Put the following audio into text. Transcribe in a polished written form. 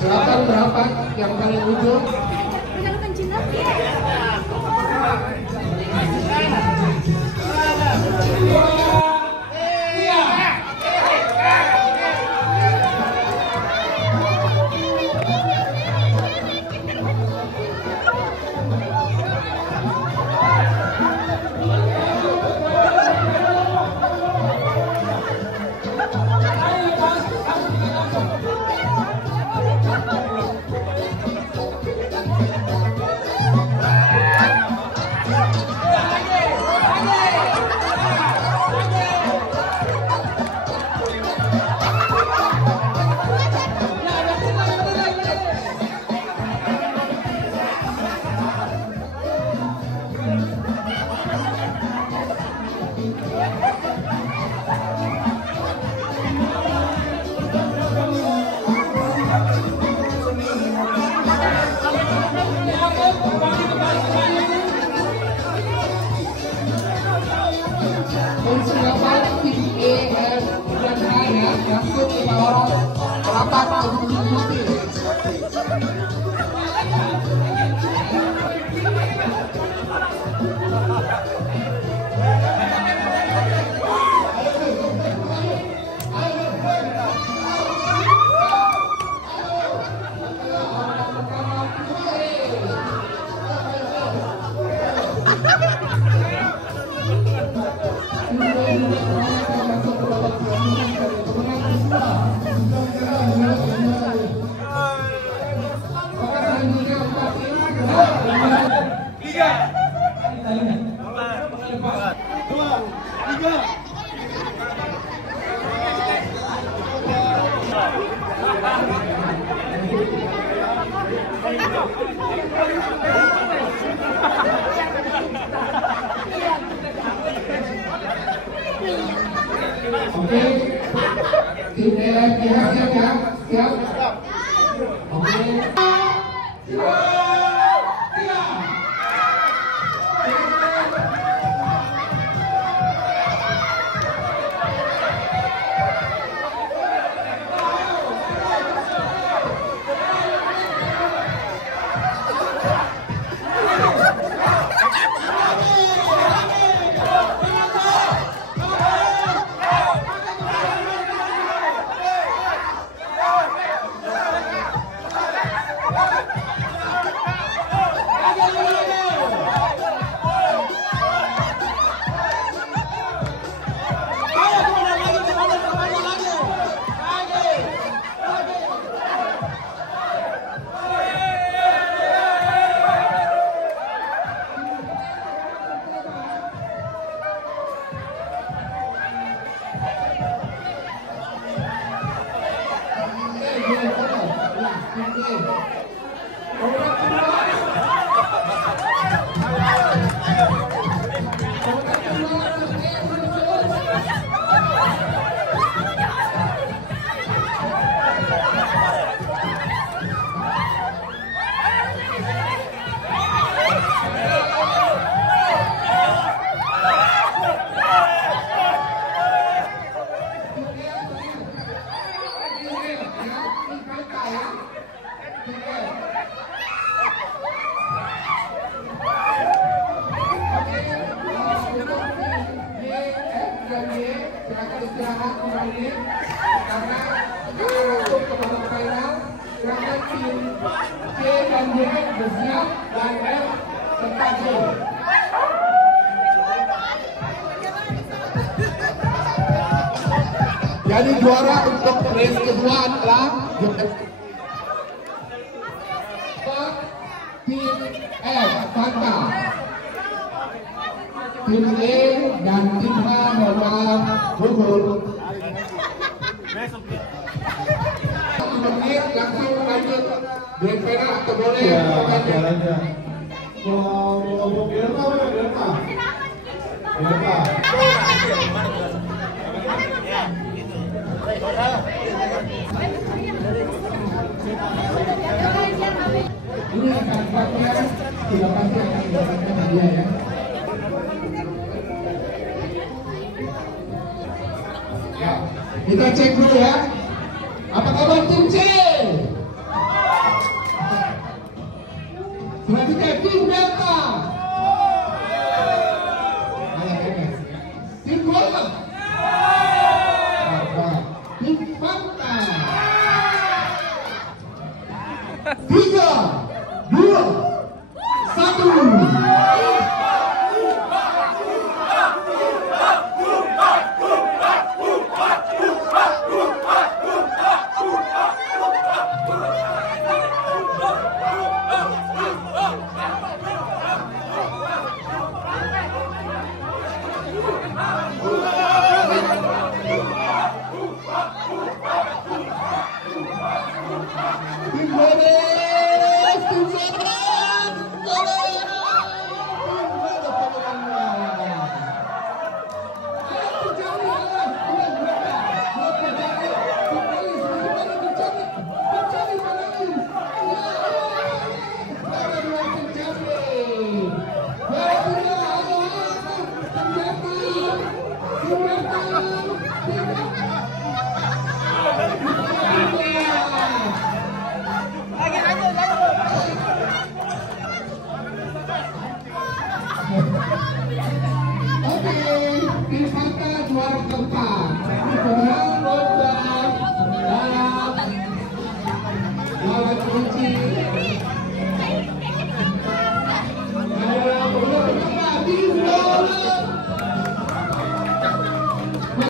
Silakan berapa yang paling ujung? Oke, tim siap siap. Oke. Istirahat kembali karena masuk ke babak final. Silakan tim C dan D bersiap dan F serta G. Jadi juara untuk race kedua adalah tim F Fanta. Tim E dan tim H mohon gugur. Menit langsung lanjut. Delta atau boleh? Ya, aja. Kalau Delta udah Delta. Delta. Ini akan siapa sudah pasti akan mendapatkan hadiah ya. Kita cek dulu ya. Apa kabar tim C? Selanjutnya tim Delta. Tim Golma. Tim Fanta. 3, 2, 1. Oke, tim Fanta juara keempat.